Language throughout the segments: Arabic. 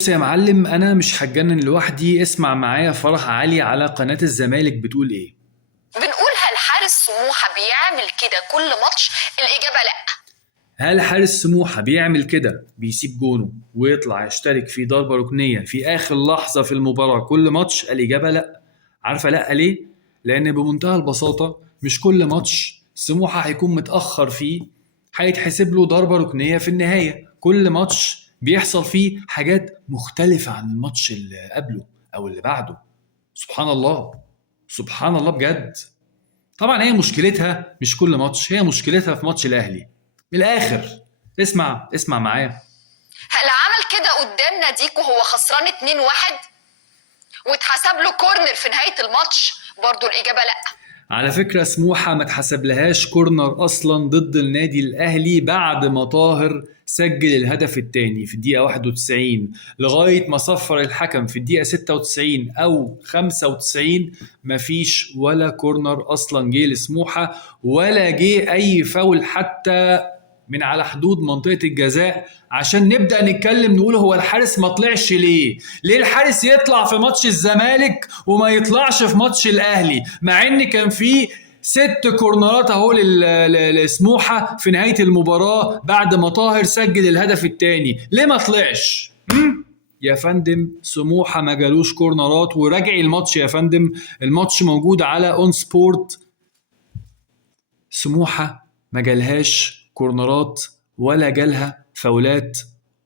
بص يا معلم، انا مش هتجنن لوحدي. اسمع معايا فرح علي على قناة الزمالك بتقول ايه. بنقول هل حارس سموحة بيعمل كده كل ماتش؟ الإجابة لأ. هل حارس سموحة بيعمل كده، بيسيب جونه ويطلع يشترك في ضربة ركنية في اخر لحظة في المباراة كل ماتش؟ الاجابة لا. عارفة لا ليه؟ لان بمنتهى البساطة مش كل ماتش سموحة هيكون متأخر فيه هيتحسب له ضربة ركنية في النهاية. كل ماتش بيحصل فيه حاجات مختلفة عن الماتش اللي قبله او اللي بعده. سبحان الله، سبحان الله بجد. طبعا هي مشكلتها مش كل ماتش، هي مشكلتها في ماتش الاهلي. من الاخر، اسمع معايا. هل عمل كده قدام ناديك وهو خسران 2-1 واتحسب له كورنر في نهاية الماتش؟ برضو الإجابة لأ. على فكرة سموحة ما اتحسبلهاش كورنر أصلا ضد النادي الأهلي بعد ما طاهر سجل الهدف الثاني في الدقيقة 91 لغاية ما صفر الحكم في الدقيقة 96 أو 95. مفيش ولا كورنر أصلا جه لسموحة، ولا جه أي فاول حتى من على حدود منطقة الجزاء عشان نبدأ نتكلم نقول هو الحارس ما طلعش ليه؟ ليه الحارس يطلع في ماتش الزمالك وما يطلعش في ماتش الأهلي؟ مع إن كان في 6 كورنرات اهو لسموحة في نهاية المباراة بعد ما طاهر سجل الهدف الثاني. ليه ما طلعش؟ يا فندم سموحة ما جالوش كورنرات، وراجعي الماتش يا فندم، الماتش موجود على اون سبورت. سموحة ما جالهاش كورنرات ولا جالها فاولات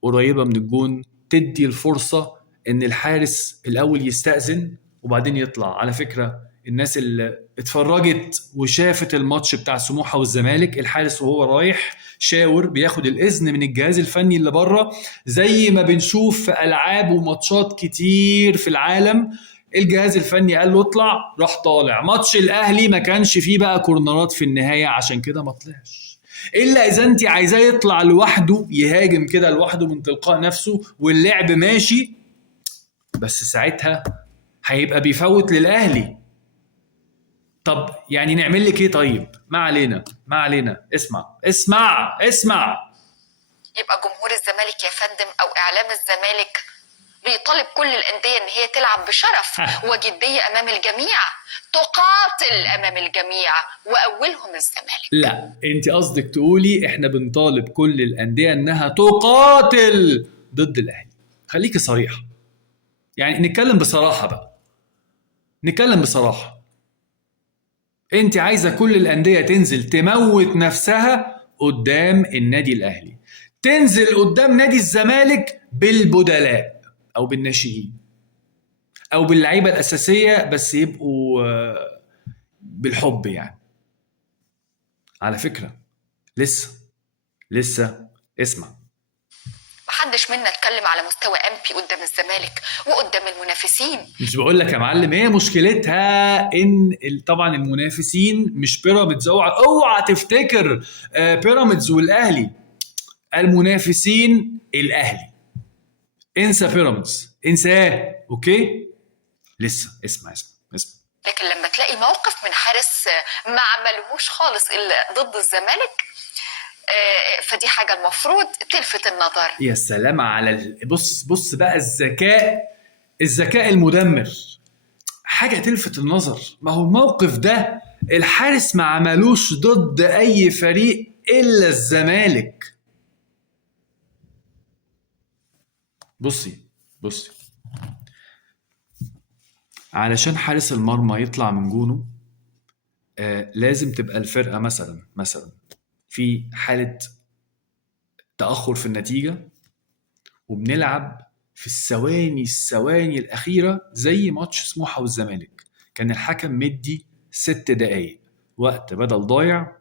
قريبة من الجون تدي الفرصة ان الحارس الاول يستأذن وبعدين يطلع. على فكرة الناس اللي اتفرجت وشافت الماتش بتاع سموحة والزمالك، الحارس وهو رايح شاور بياخد الاذن من الجهاز الفني اللي بره، زي ما بنشوف في العاب وماتشات كتير في العالم. الجهاز الفني قال له اطلع، راح طالع. ماتش الاهلي ما كانش فيه بقى كورنرات في النهايه، عشان كده ما طلعش. الا اذا انت عايزاه يطلع لوحده يهاجم كده لوحده من تلقاء نفسه واللعب ماشي، بس ساعتها هيبقى بيفوت للاهلي. طب يعني نعمل لك ايه؟ طيب ما علينا ما علينا. اسمع. يبقى جمهور الزمالك يا فندم أو إعلام الزمالك بيطالب كل الأندية إن هي تلعب بشرف وجدية أمام الجميع، تقاتل أمام الجميع وأولهم الزمالك. لا، انت قصدك تقولي احنا بنطالب كل الانديه انها تقاتل ضد الاهلي. خليكي صريحه، يعني نتكلم بصراحه بقى، نتكلم بصراحه. انت عايزه كل الانديه تنزل تموت نفسها قدام النادي الاهلي، تنزل قدام نادي الزمالك بالبدلاء او بالناشئين او باللعيبه الاساسيه بس يبقوا بالحب يعني. على فكره لسه اسمع. محدش منا اتكلم على مستوى أمبي قدام الزمالك وقدام المنافسين. مش بقول لك يا معلم، هي مشكلتها ان طبعا المنافسين مش بيراميدز. اوعى تفتكر بيراميدز والاهلي. المنافسين الاهلي. انسى بيراميدز، انساه. اوكي، لسه اسمع. لكن لما تلاقي موقف من حارس ما عملهوش خالص إلا ضد الزمالك، فدي حاجة المفروض تلفت النظر. يا سلام على بص بقى الذكاء المدمر. حاجة تلفت النظر. ما هو الموقف ده الحارس ما عملوش ضد أي فريق إلا الزمالك. بصي، علشان حارس المرمى يطلع من جونه لازم تبقى الفرقة مثلا في حالة تأخر في النتيجة، وبنلعب في الثواني الأخيرة زي ماتش سموحة والزمالك. كان الحكم مدي 6 دقايق وقت بدل ضايع،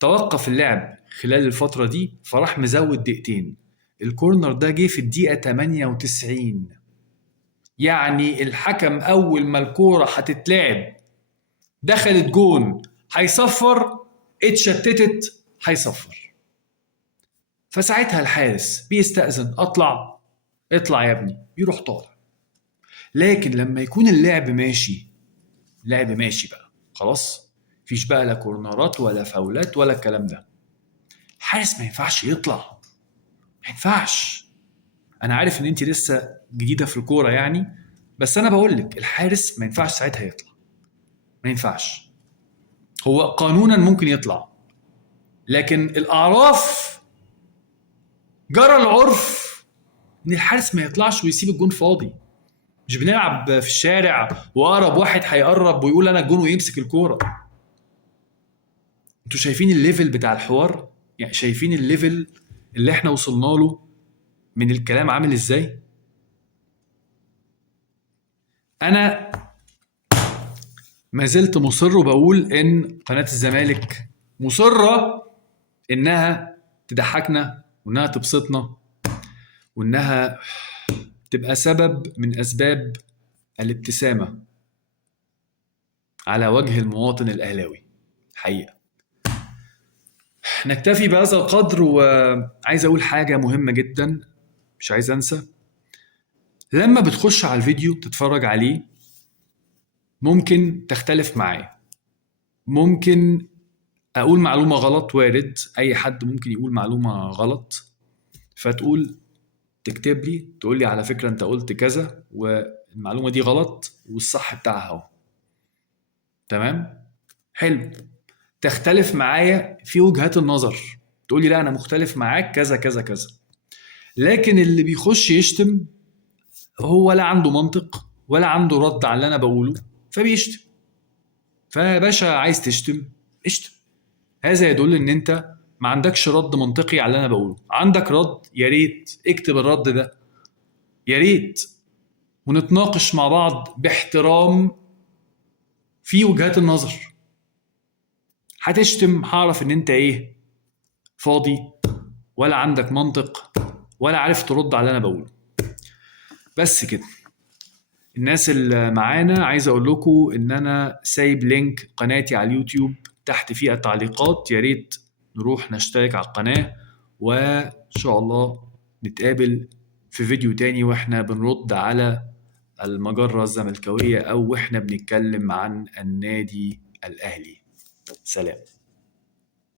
توقف اللعب خلال الفترة دي فراح مزود دقيقتين. الكورنر ده جه في الدقيقة 98. يعني الحكم أول ما الكورة هتتلعب دخلت جون هيصفر، اتشتتت هيصفر. فساعتها الحارس بيستأذن، اطلع يا ابني، يروح طالع. لكن لما يكون اللعب ماشي بقى خلاص، مفيش بقى لا كورنرات ولا فاولات ولا الكلام ده، الحارس ما ينفعش يطلع، ما ينفعش. انا عارف ان انت لسه جديده في الكوره يعني، بس انا بقول لك الحارس ما ينفعش ساعتها يطلع، ما ينفعش. هو قانونا ممكن يطلع، لكن الاعراف جرى العرف ان الحارس ما يطلعش ويسيب الجون فاضي. مش بنلعب في الشارع واقرب واحد هيقرب ويقول انا الجون ويمسك الكوره. انتوا شايفين الليفل بتاع الحوار؟ يعني شايفين الليفل اللي احنا وصلنا له من الكلام عامل ازاي؟ انا ما زلت مصر وبقول ان قناة الزمالك مصرة انها تضحكنا وانها تبسطنا وانها تبقى سبب من اسباب الابتسامة على وجه المواطن الاهلاوي. حقيقة نكتفي بهذا القدر. وعايز اقول حاجة مهمة جدا مش عايز انسى. لما بتخش على الفيديو تتفرج عليه ممكن تختلف معايا، ممكن اقول معلومة غلط، وارد اي حد ممكن يقول معلومة غلط، فتقول تكتب لي تقول لي على فكرة انت قلت كذا والمعلومة دي غلط والصح بتاعها اهو. تمام؟ حلو. تختلف معايا في وجهات النظر، تقول لي لا انا مختلف معاك كذا كذا كذا. لكن اللي بيخش يشتم هو لا عنده منطق ولا عنده رد على اللي انا بقوله فبيشتم. فيا باشا عايز تشتم اشتم، هذا يدل ان انت ما عندكش رد منطقي على اللي انا بقوله. عندك رد يا ريت اكتب الرد ده، يا ريت، ونتناقش مع بعض باحترام في وجهات النظر. هتشتم هعرف ان انت ايه، فاضي ولا عندك منطق ولا عارف ترد على اللي انا بقوله. بس كده. الناس اللي معانا عايز اقول لكم ان انا سايب لينك قناتي على اليوتيوب تحت في التعليقات، يا ريت نروح نشترك على القناة، وان شاء الله نتقابل في فيديو تاني واحنا بنرد على المجرة الزملكاوية او واحنا بنتكلم عن النادي الاهلي. سلام.